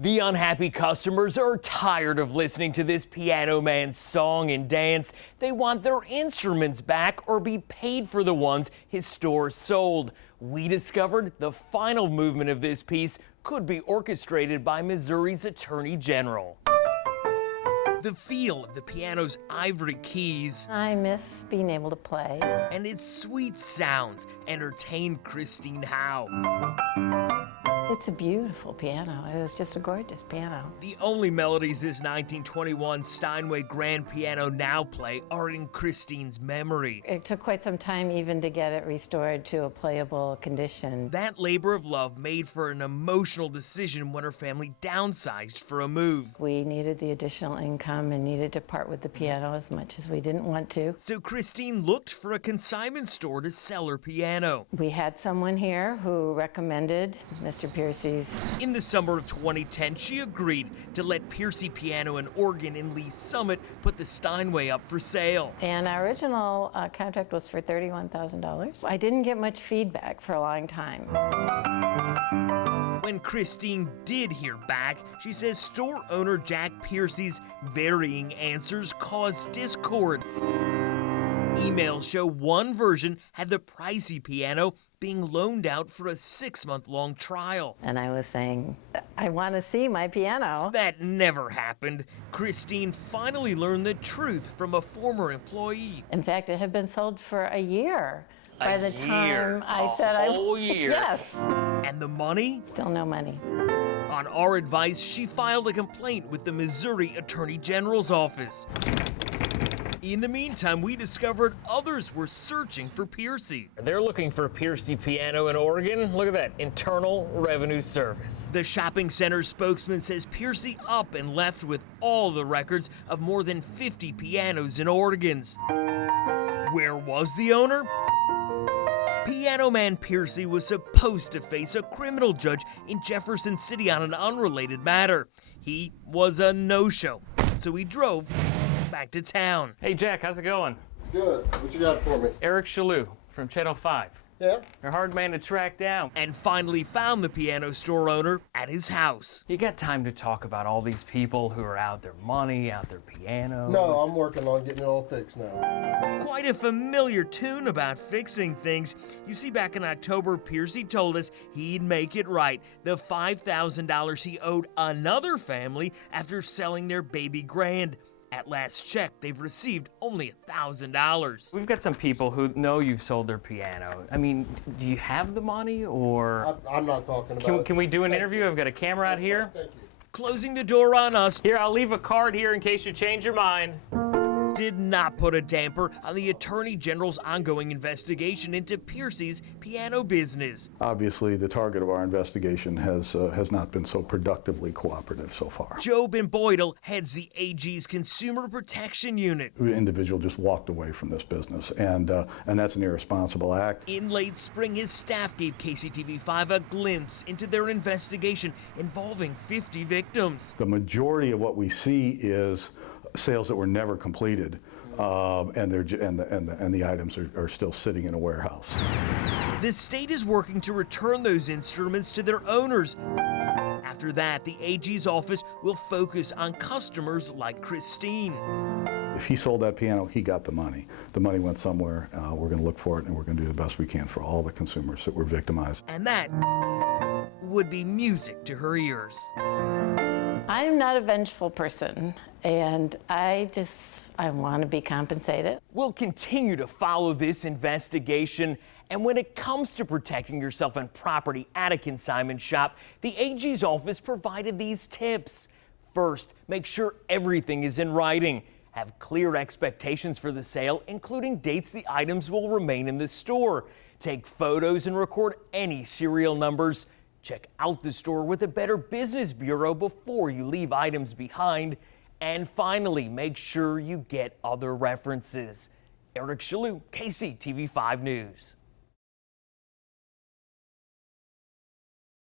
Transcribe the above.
The unhappy customers are tired of listening to this Piano Man's song and dance. They want their instruments back or be paid for the ones his store sold. We discovered the final movement of this piece could be orchestrated by Missouri's Attorney General. The feel of the piano's ivory keys I miss being able to play. and its sweet sounds entertained Christine Howe. It's a beautiful piano. It was just a gorgeous piano. The only melodies this 1921 Steinway grand piano now play are in Christine's memory. It took quite some time even to get it restored to a playable condition. That labor of love made for an emotional decision when her family downsized for a move. We needed the additional income and needed to part with the piano as much as we didn't want to. So Christine looked for a consignment store to sell her piano. We had someone here who recommended Mr. Piercy's. In the summer of 2010, she agreed to let Piercy Piano and Organ in Lee Summit put the Steinway up for sale. And our original contract was for $31,000. I didn't get much feedback for a long time. When Christine did hear back, she says store owner Jack Piercy's varying answers caused discord. Emails show one version had the pricey piano being loaned out for a 6-month-long trial. And I was saying, I want to see my piano. That never happened. Christine finally learned the truth from a former employee. In fact, it had been sold for a year. By the year. time I said A whole year. Yes. And the money? Still no money. On our advice, she filed a complaint with the Missouri Attorney General's office. In the meantime, we discovered others were searching for Piercy. They're looking for Piercy Piano and Organ. Look at that, Internal Revenue Service. The shopping center spokesman says Piercy up and left with all the records of more than 50 pianos and organs. Where was the owner? Piano Man Piercy was supposed to face a criminal judge in Jefferson City on an unrelated matter. He was a no-show, so he drove back to town. Hey Jack, how's it going? Good. What you got for me? Eric Chaloux from Channel 5. Yeah? You're a hard man to track down. And finally found the piano store owner at his house. You got time to talk about all these people who are out their money, out their pianos? No, I'm working on getting it all fixed now. Quite a familiar tune about fixing things. You see, back in October, Piercy told us he'd make it right. The $5,000 he owed another family after selling their baby grand. At last check, they've received only $1,000. We've got some people who know you've sold their piano. I mean, do you have the money or? I'm not talking about it. Can we do an interview? I've got a camera out here. Thank you. Closing the door on us. Here, I'll leave a card here in case you change your mind. Did not put a damper on the Attorney General's ongoing investigation into Piercy's piano business. Obviously, the target of our investigation has not been so productively cooperative so far. Joe Boydell heads the AG's Consumer Protection Unit. The individual just walked away from this business, and that's an irresponsible act. In late spring, his staff gave KCTV5 a glimpse into their investigation involving 50 victims. The majority of what we see is sales that were never completed, and the items are still sitting in a warehouse. The state is working to return those instruments to their owners. After that, the AG's office will focus on customers like Christine. If he sold that piano, he got the money. The money went somewhere. We're going to look for it, and we're going to do the best we can for all the consumers that were victimized. And that would be music to her ears. I am not a vengeful person, and I want to be compensated. We'll continue to follow this investigation, and when it comes to protecting yourself and property at a consignment shop, the AG's office provided these tips. First, make sure everything is in writing. Have clear expectations for the sale, including dates the items will remain in the store. Take photos and record any serial numbers. Check out the store with a Better Business Bureau before you leave items behind. And finally, make sure you get other references. Eric Chaloux, KCTV5 News.